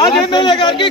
आज M L A गारी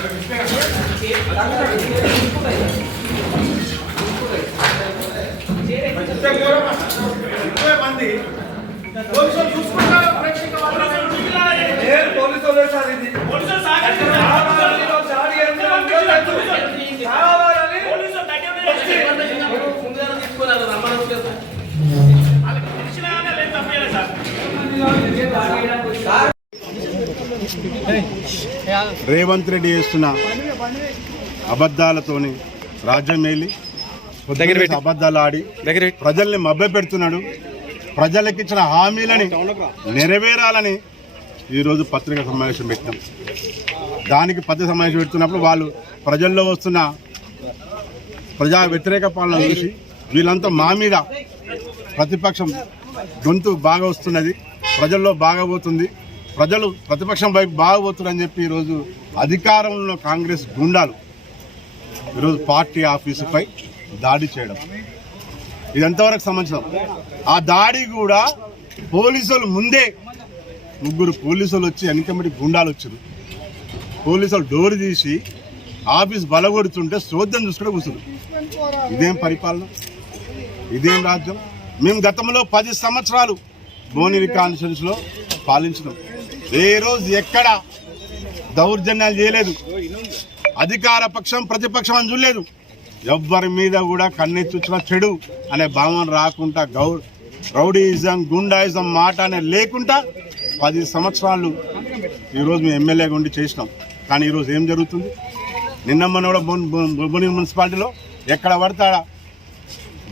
MLA గారికి గల్లెం లేదని ఆవేదన చేస్తున్నది. రేవంత్ రెడ్డి చేస్తున్న అబద్ధాలతోని రాజ్యం మేలి పొద్దున్నే అబద్ధాలు ఆడి ప్రజల్ని మభ్య పెడుతున్నాడు. ప్రజలకు ఇచ్చిన హామీలని నెరవేరాలని ఈరోజు పత్రికా సమావేశం పెట్టాం దానికి పత్రిక సమావేశం పెడుతున్నప్పుడు వాళ్ళు ప్రజల్లో వస్తున్న ప్రజా వ్యతిరేక పాలన చూసి వీళ్ళంతా మా మీద ప్రతిపక్షం గొంతు బాగా వస్తున్నది. ప్రజల్లో బాగా పోతుంది. ప్రజలు ప్రతిపక్షం వైపు బాగా చెప్పి ఈరోజు అధికారంలో కాంగ్రెస్ గుండాలు ఈరోజు పార్టీ ఆఫీసుపై దాడి చేయడం. ఇది ఎంతవరకు సంబంధించిన? ఆ దాడి కూడా పోలీసులు ముందే ముగ్గురు పోలీసులు వచ్చి వెనకమిటి గుండాలు వచ్చారు పోలీసులు డోర్ తీసి ఆఫీస్ బలగొడుతుంటే శోధం చూసుకుంటే కూర్చున్నారు ఇదేం పరిపాలన? ఇదేం రాజ్యం? మేము గతంలో పది సంవత్సరాలు బోనిరి కాన్స్టిట్యూన్స్లో పాలించినాం. ఏ రోజు ఎక్కడ దౌర్జన్యాలు చేయలేదు. అధికార పక్షం ప్రతిపక్షం అని చూడలేదు. ఎవ్వరి మీద కూడా కన్నెచ్చుచ్చిన చెడు అనే భావన రాకుండా గౌ రౌడీయిజం గుండాయిజం మాట అనే లేకుండా పది సంవత్సరాలు ఈరోజు మేము ఎమ్మెల్యేగా ఉండి చేసినాం. కానీ ఈరోజు ఏం జరుగుతుంది? నిన్న మొన్న కూడా బొన్- మున్సిపాలిటీలో ఎక్కడ పడతాడా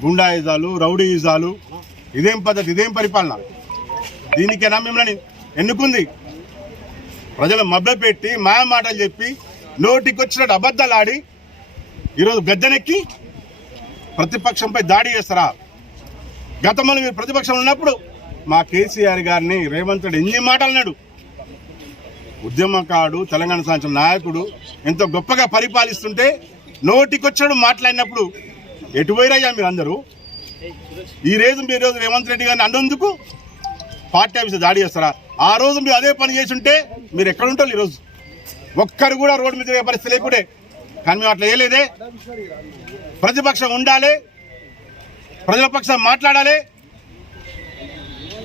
గుండాయిజాలు రౌడీయిజాలు ఇదేం పద్ధతి ఇదేం పరిపాలన? దీనికైనా మిమ్మల్ని ఎన్నుకుంది? ప్రజలు మభ్యపెట్టి మాయ మాటలు చెప్పి నోటికి వచ్చినట్టు అబద్ధాలు ఆడి ఈరోజు గద్దెనెక్కి ప్రతిపక్షంపై దాడి చేస్తారా? గతంలో మీరు ప్రతిపక్షంలో ఉన్నప్పుడు మా కేసీఆర్ గారిని రేవంత్ రెడ్డి ఎన్ని మాటలు అన్నాడు? ఉద్యమకాడు తెలంగాణ సాంచిన నాయకుడు ఎంతో గొప్పగా పరిపాలిస్తుంటే నోటికొచ్చాడు మాట్లాడినప్పుడు ఎటు మీరు అందరూ ఈ రోజు మీరు రోజు రేవంత్ రెడ్డి గారిని అన్నందుకు పార్టీ ఆఫీస్ దాడి చేస్తారా? ఆ రోజు మీరు అదే పని చేసి ఉంటే మీరు ఎక్కడ ఉంటారు ఈరోజు ఒక్కరు కూడా రోడ్డు మీద తిరిగే పరిస్థితి లేకుండే. కానీ మేము అట్లా వేయలేదే ప్రతిపక్షం ఉండాలి. ప్రజల పక్షం మాట్లాడాలి.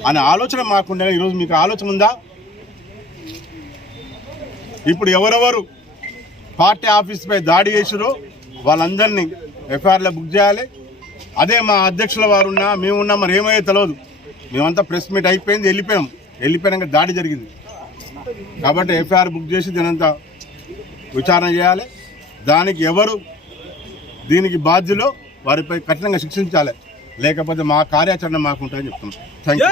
అనే ఆలోచన మాకుండే ఈరోజు మీకు ఆలోచన ఉందా? ఇప్పుడు ఎవరెవరు పార్టీ ఆఫీస్పై దాడి చేసిరో వాళ్ళందరినీ ఎఫ్ఐఆర్లో బుక్ చేయాలి. అదే మా అధ్యక్షుల వారు ఉన్నా మేమున్నా మరి ఏమయ్యో తెలియదు మేమంతా ప్రెస్ మీట్ అయిపోయింది వెళ్ళిపోయాం. వెళ్ళిపోయినాక దాడి జరిగింది. కాబట్టి ఎఫ్ఐఆర్ బుక్ చేసి దీనంతా విచారణ చేయాలి. దానికి ఎవరు దీనికి బాధ్యులు వారిపై కఠినంగా శిక్షించాలి. లేకపోతే మా కార్యాచరణ మాకుంటాయని చెప్తున్నాం. Thank you